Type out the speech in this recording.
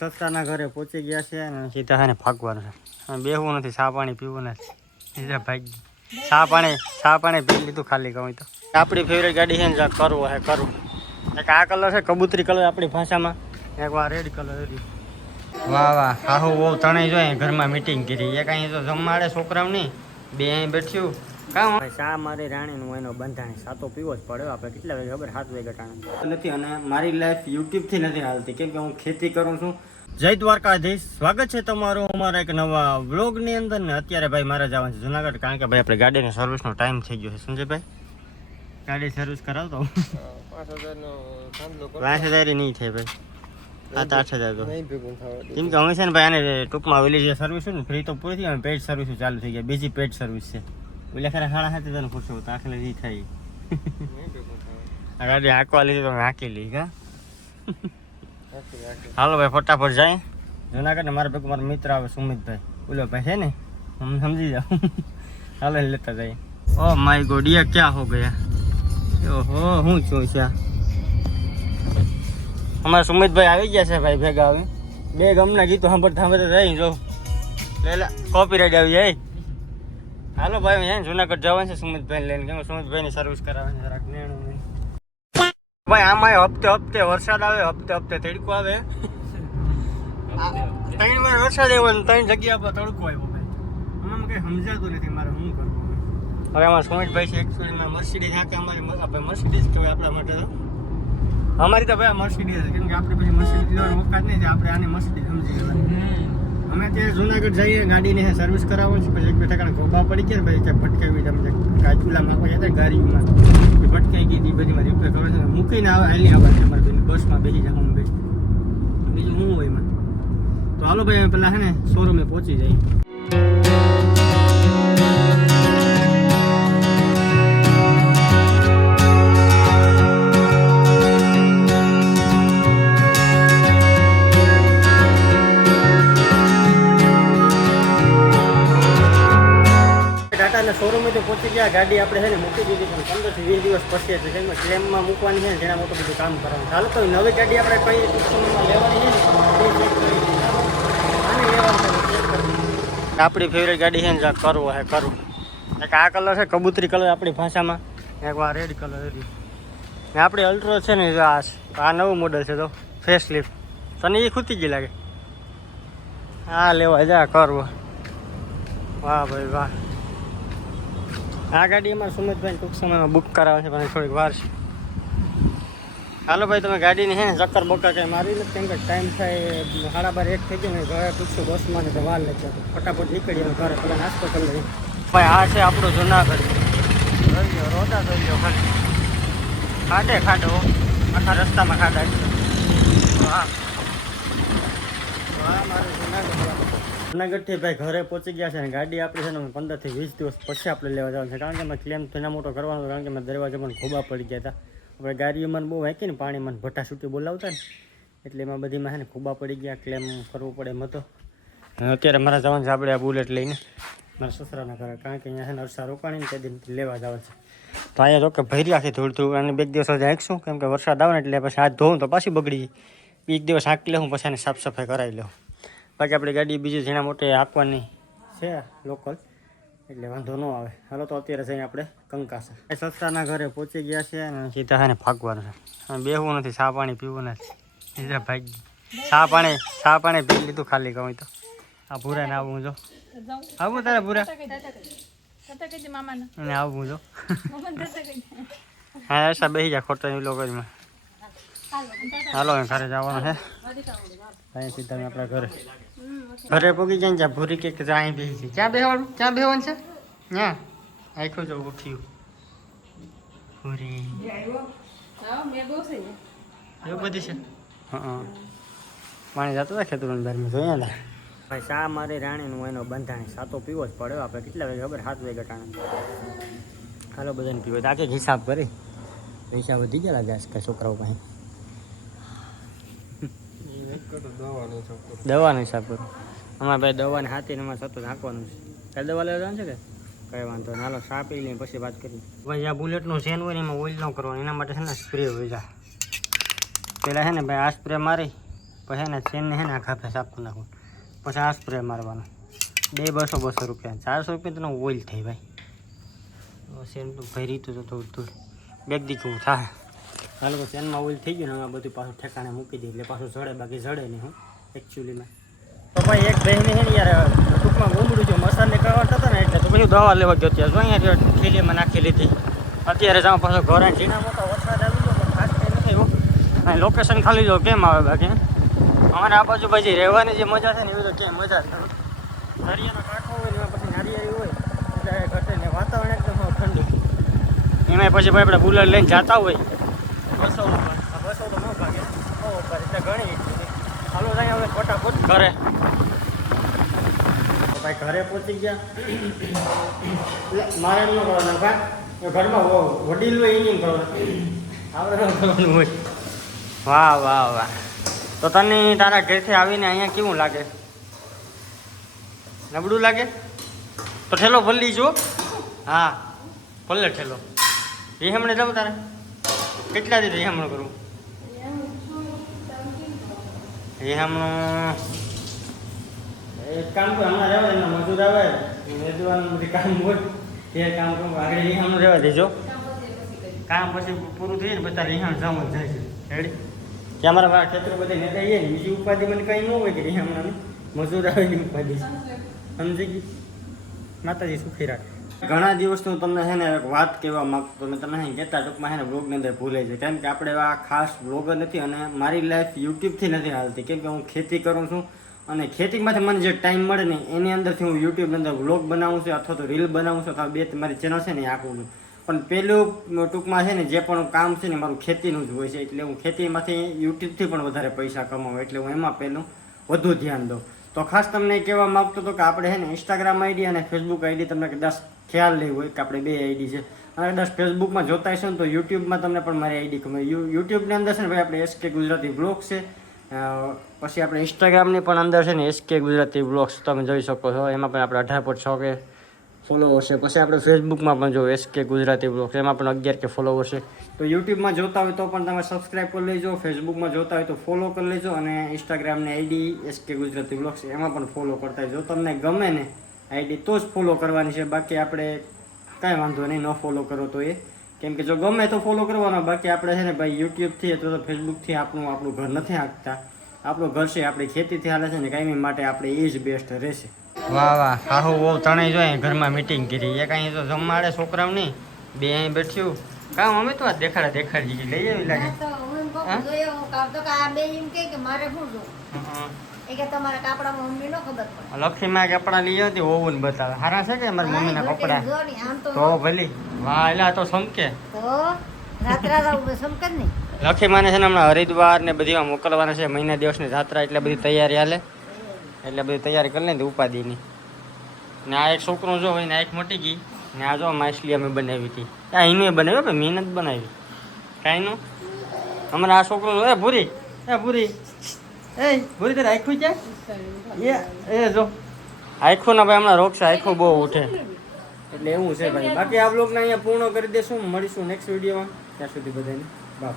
સસ્તાના ઘરે પહોંચી ગયા છે અને સીધા છે ને ભાગવાનું છે. બેહવું નથી, ચા પાણી પીવું નથી. સીધા ભાગી ચા પાણી ચા પાણી પી લીધું ખાલી કહું તો. આપણી ફેવરેટ ગાડી છે ને જ્યાં કરવું હે કરવું એક આ કલર છે, કબૂતરી કલર આપણી ભાષામાં. એક વા રેડ કલર વાહ વાહ, હાહુ, બહુ ત્રણેય જોઈએ ઘરમાં મીટિંગ કરી. એક અહીં તો જમાડે છોકરાઓ નહીં બે અહીં બેઠ્યું. કામ ચા મારી રાણીનું એનો બંધાણ. સાતો પીવો જ પડ્યો આપણે કેટલા વાગે ખબર? સાત વાગે ટાણે. નથી અને મારી લાઈફ યુટ્યુબથી નથી હાલતી. કેમ કે હું ખેતી કરું છું. જય દ્વારકાધીશ. સ્વાગત છે તમારું અમારા એક નવા વ્લોગની અંદર. ને અત્યારે ભાઈ મારે જવાનું છે જુનાગઢ કારણ કે ભાઈ આપણે ગાડીની સર્વિસનો ટાઈમ થઈ ગયો છે. સંજયભાઈ ગાડી સર્વિસ કરાવતો પાંચ હજાર નહીં થાય ભાઈ. સાત આઠ હજાર તો. કેમ કે અમે છે ને ભાઈ આને ટૂંકમાં આવેલી જે સર્વિસ છે ને ફ્રી તો પૂરી થઈ ગઈ પેડ સર્વિસ ચાલુ થઈ ગયા બીજી પેડ સર્વિસ છે. ઉલ્લેખા ખાડા હાથે તને ખુશ હોતા આખલે થઈ ગાડી હાંકવા લીધી તો હાંકી લઈ કા હાલો ભાઈ ફટાફટ જાય જુનાગઢ મારા ભેગું મારો મિત્ર આવે સુમિતભાઈ ઓલો ભાઈ છે ને હમ સમજી જાઓ હાલો લેતા જાય ઓ માય ગોડિયા ક્યાં હો ગયા ઓહો હું છું છે અમારા સુમિતભાઈ આવી ગયા છે ભાઈ ભેગા આવી બે ગમના ગીતો સાંભળતા સાંભળતા રહી જો લે કોપી રાઈડ આવી જાય હાલો ભાઈ અહીંયા જુનાગઢ જવાનું છે સુમિતભાઈ લઈને. કેમ સુમિતભાઈની સર્વિસ કરાવવાની જરાક નેણું ભાઈ આમાં હપ્તે હપ્તે વરસાદ આવે હપ્તે હપ્તે તડકો આવે. ત્રણ વાર વરસાદ આવ્યો ને ત્રણ જગ્યા પર તડકો આવ્યો ભાઈ. આમાં કઈ સમજાતું નથી મારે શું કરવું હવે. આમાં સુમિતભાઈ છે એકચ્યુઅલીમાં મર્સિડીઝ હાકે અમારી આપણે મર્સિડીઝ કહેવાય આપણા માટે તો. અમારી તો ભાઈ મર્સિડીઝ કેમ કે આપણે પછી મર્સિડીઝ લેવાનો વખત નહીં આપણે આને મર્સિડીઝ સમજી લેવાની. અમે ત્યાં જુનાગઢ જઈએ, ગાડીને સર્વિસ કરાવવાની છે, પછી એક બે ટકા ગોબા પડી ગયા ને ત્યાં ભટકાવી તમે કાચુલા માં ગયા હતા ગાડીમાં ભટકાઈ ગઈ હતી બધી મારી રિપેર કરવા છે. મૂકીને આવે હાલી આવવાની, અમારે બેન બસમાં બેસી હું બેસી. બીજું શું હોય એમાં? તો હાલો ભાઈ, અમે પહેલાં હે ને શોરૂમે પહોંચી જઈએ. પહોંચી ગયા, ગાડી આપણે છે ને મૂકી દીધી પણ પંદરથી વીસ દિવસ પછી છે એમાં ક્લેમમાં મૂકવાની છે ને જેના મોટું બધું કામ કરવાનું ચાલો તો નવી ગાડી આપણે કઈ લેવાની છે. આપણી ફેવરેટ ગાડી છે ને કરવું હે, કરવું. એક આ કલર છે, કબૂતરી કલર આપણી ભાષામાં. એક વાર રેડ કલર હતી. ને આપણી અલ્ટ્રો છે ને આ આ નવું મોડલ છે તો ફેસ લિફ્ટ તને એ ખૂતી ગઈ લાગે? હા લેવા જા, કરવું. વાહ ભાઈ, વાહ. આ ગાડી અમારે સુમિતભાઈ ટૂંક સમયમાં બુક કરાવે છે, પણ થોડીક વાર છે. હાલો ભાઈ, તમે ગાડીની હે, ચક્કર બક્કર કંઈ મારી નથી, કેમ કે ટાઈમ થાય, સાડા બાર એક થઈ ગયો ને, ઘરે પૂછશું બસમાં ને તો વાર નથી ફટાફટ નીકળી અમે ઘરે પેલા નાસ્તો કરી લઈએ. ભાઈ, આ છે આપણું જુનાગઢ. દરિયો રોતા લો ખાલી ખાડે ખાડો આખા રસ્તામાં ખાડા છે હા મારું જુનાગઢ જુનાગઢથી ભાઈ ઘરે પહોંચી ગયા છે ને ગાડી આપણી છે ને પંદરથી વીસ દિવસ પછી આપણે લેવા જવાનું છે. કારણ કે અમે ક્લેમ થોડા મોટો કરવાનો કારણ કે મેં દરવાજામાં ખોબા પડી ગયા હતા. આપણે ગાડીઓમાં બહુ હાંકી ને મને ભટ્ટા છૂટી બોલાવતા ને, એટલે એમાં બધીમાં છે ને ખોબા પડી ગયા ક્લેમ કરવું પડે એમ હતો. અત્યારે મારા જવાનું છે આપણે આ બુલેટ લઈને મારા સસરાના ઘરે, કારણ કે અહીંયા છે ને અરસા રોકાણીને તે દિન લેવા જવાનું છે. તો અહીંયા જો કે ભરી થોડું થોડું અને બે દિવસ હજી હાંકશું, કેમ કે વરસાદ આવે ને એટલે પછી હાથ ધોવું તો પાછી બગડી એક દિવસ હાંકી લઉં, પછી એને સાફ સફાઈ કરાવી લઉં. બાકી આપણી ગાડી બીજી જેના મોટે આપવાની છે લોકલ એટલે વાંધો ન આવે. હાલો તો અત્યારે જઈને આપણે કંકાસર સસ્તાના ઘરે પહોંચી ગયા છે અને સીધા છે ને ભાગવાનું છે. બેહવું નથી સા પાણી પીવું નથી. સીધા ભાગી. સા પાણી સા પાણી પી લીધું ખાલી કમી તો. આ ભૂરા ને આવું જો. આવું તારે ભૂરા. અને આવું જો. હા એસા બેસી જા ખોટા ની લોકો હાલો ઘરે જવાનું છે. અહીં સીધા અમે આપણા ઘરે. ઘરે પોગી જાય ને જ્યાં ભૂરી કે જાય બેસી. છે ક્યાં બેહવાનું? ક્યાં બેહવાનું છે? ત્યાં આખું જો ઉઠ્યું. ભૂરી. એવું બધી છે? હા પાણી જતું હતા ખેતરોની બારમાં જોયા હતા ભાઈ શા મારી રાણીનું એનો બંધાણ? સાતો પીવો જ પડ્યો આપણે કેટલા વાગે ખબર? સાત વાગે ટાણે. હાલો બધાને પીવો. આખે હિસાબ કરી. પૈસા વધી ગયા લાગે આજકાલ છોકરાઓ પાસે. દવાનો હિસાબ કરો અમારે ભાઈ દવાની હાથીને અમારે સતત નાખવાનું છે. કાલે દવા લેવા જવાનું છે કે? કઈ વાંધો નહીં. હાલો સા લઈને પછી વાત કરી ભાઈ, આ બુલેટનું ચેન હોય ને એમાં ઓઇલ ન કરવાનું. એના માટે છે ને સ્પ્રે હોય જા. પહેલાં છે ને ભાઈ, આ સ્પ્રે મારી, પછી એને ચેનને છે ને આ ખાફે સાફ કરી નાખવું પછી આ સ્પ્રે મારવાનો. બે બસો બસો રૂપિયા. ચારસો રૂપિયા તો ઓઇલ થઈ ભાઈ. સેન તો ભરી તો થોડું થોડું બેગ દીકું થાય. હાલો તો ચેનમાં ઓઇલ થઈ ગયું ને હવે બધું પાછું ઠેકાણે મૂકી દઈએ. એટલે પાછું જડે, બાકી જડે નહીં હું એકચ્યુઅલીમાં તો ભાઈ એક બહેની છે ને યાર, ટૂંકમાં ગુમડું છે, મસાલે કરવા હતા ને એટલે તો પછી દવા લેવા ગયો ત્યાં. જો અહીંયા ઠેલીમાં નાખી લીધી. અત્યારે જાઉં પાછો ઘરે ઝીણા મોટા વરસાદ આવી ગયો ખાસ કંઈ નથી એવું લોકેશન ખાલી જો, કેમ આવે બાકી? અમારે આ બાજુ પછી રહેવાની જે મજા છે ને એવી તો કેમ મજા છે દરિયાનો કાંઠો હોય ને પછી નારિયેળી હોય, એટલે ઘટે ને વાતાવરણ એકદમ ઠંડુ. એમાં પછી ભાઈ આપણે બુલેટ લઈને જતા હોય. બસો બસો તો ન ભાગે એટલે ઘણી હાલો જાય હવે ફટાફટ ઘરે. ભાઈ ઘરે પહોંચી ગયા. મારે ન કરવાનું ભાઈ. ઘરમાં વડીલ હોય એની કરવાનું. આપણે ન કરવાનું હોય. વાહ વાહ વાહ. તો તને તારા ઘરેથી આવીને અહીંયા કેવું લાગે? નબળું લાગે? તો ઠેલો ભલ્લી જો. હા ભલે ઠેલો. એ હમણે જવું તારે? કેટલા દી કરું? કરવું હમણાં? એક કામ કરું, હમણાં રહેવા દે મજૂર આવે. વેચવાનું બધી કામ હોય. તે કામ કરું આગળ રિહામણું રહેવા દેજો. કામ પછી પૂરું થઈ ને બધા રિહાણ જવું જ જાય છે. રેડી કે અમારા વાળા ખેતરો બધા નેતા ને, બીજી ઉપાધિ મને કંઈ ન હોય કે રિહામણાની મજૂર આવે એની ઉપાધિ. સમજી ગઈ? માતાજી સુખી રાખે. ઘણા દિવસથી હું તમને છે ને એક વાત કહેવા માગતો મેં તમને અહીં કહેતા ટૂંકમાં છે ને બ્લોગની અંદર ભૂલે છે. કેમ કે આપણે આ ખાસ બ્લોગર નથી અને મારી લાઈફ યુટ્યુબથી નથી હાલતી. કેમ કે હું ખેતી કરું છું અને ખેતીમાંથી મને જે ટાઈમ મળે ને એની અંદરથી હું યુટ્યુબની અંદર બ્લોગ બનાવું છું અથવા તો રીલ બનાવું છું અથવા બે મારી ચેનલ છે ને આખું છું પણ પેલું ટૂંકમાં છે ને જે પણ કામ છે ને મારું ખેતીનું જ હોય છે. એટલે હું ખેતીમાંથી યુટ્યુબથી પણ વધારે પૈસા કમાવું એટલે હું એમાં પહેલું વધુ ધ્યાન દઉં. તો ખાસ તમને કહેવા માગતો હતો કે આપણે છે ને ઇન્સ્ટાગ્રામ આઈડી અને ફેસબુક આઈડી તમને કદાચ ખ્યાલ નહીં હોય કે આપણે બે આઈડી છે. અને કદાચ ફેસબુકમાં જોતા હશો ને તો યુટ્યુબમાં તમને પણ મારી આઈડી યુ યુટ્યુબની અંદર છે ને ભાઈ આપણે એસકે ગુજરાતી બ્લોગ છે. પછી આપણે ઇન્સ્ટાગ્રામની પણ અંદર છે ને એસકે ગુજરાતી બ્લોગ્સ તમે જોઈ શકો છો. એમાં પણ આપણે અઢાર પોઈન્ટ છ કે ફોલોવર છે. પછી આપણે ફેસબુકમાં પણ જો એસકે ગુજરાતી બ્લોગ્સ એમાં પણ અગિયાર કે ફોલોવર છે. તો યુટ્યુબમાં જોતા હોય તો પણ તમે સબસ્ક્રાઈબ કરી લેજો. ફેસબુકમાં જોતા હોય તો ફોલો કરી લેજો. અને ઇન્સ્ટાગ્રામની આઈડી એસકે ગુજરાતી બ્લોગ્સ એમાં પણ ફોલો કરતા જો તમને ગમે ને આઈડી તો જ ફોલો કરવાની છે બાકી આપણે કાંઈ વાંધો નહીં ન ફોલો કરો તો એ. કેમ કે જો ગમે તો ફોલો કરવાનો બાકી આપણે છે ને ભાઈ યુટ્યુબથી અથવા તો ફેસબુકથી આપણું આપણું ઘર નથી હાંકતા. આપણું ઘર છે આપણી ખેતીથી હાલે છે ને કાયમી માટે આપણે એ જ બેસ્ટ રહેશે. વાહ વાહ. હાહુ બહુ ત્રણેય જોઈએ ઘરમાં મિટિંગ કરી. એક અહીં તો જમાડે છોકરાઓ નહીં બે અહીં બેઠ્યું. કામ અમે તો આ દેખાડે દેખાડી. લઈ આવી લાગે. તો હું હા? જોયો, હું કામ તો કે આ બે એમ કે મારે શું કે તમારા કાપડામાં મમ્મી નો ખબર પડે. લક્ષ્મીમાં કપડાં લઈ હતી ઓવન બતાવે. સારા છે કે મારી મમ્મીના હા, કપડાં? જો ને, તો ભલી. વાહ એટલે આ તો સમકે તો રાત રાત સમકે જ નહીં. લક્ષ્મીમાને છે ને હમણાં હરિદ્વાર ને બધી મોકલવાના છે. મહિના દિવસની જાત્રા એટલે બધી તૈયારી હાલે. એટલે બધી તૈયારી કરી લે ઉપાધિની. ને આ એક છોકરો જો હોય ને આ એક મોટી ગઈ. ને આ જો માછલી અમે બનાવી હતી. આ એનું બનાવ્યું મહેનત બનાવી. કાંઈ નું? હમણાં આ છોકરો જો, એ ભૂરી એ ભૂરી. એ બોલી તારે આખું છે? એ એ જો. આખું ના ભાઈ હમણાં રોકશે આખું બહુ ઉઠે. એટલે એવું છે ભાઈ. બાકી આ બ્લોગને અહીંયા પૂર્ણ કરી દેશું. મળીશું નેક્સ્ટ વિડીયોમાં ત્યાં સુધી બધાને. બાય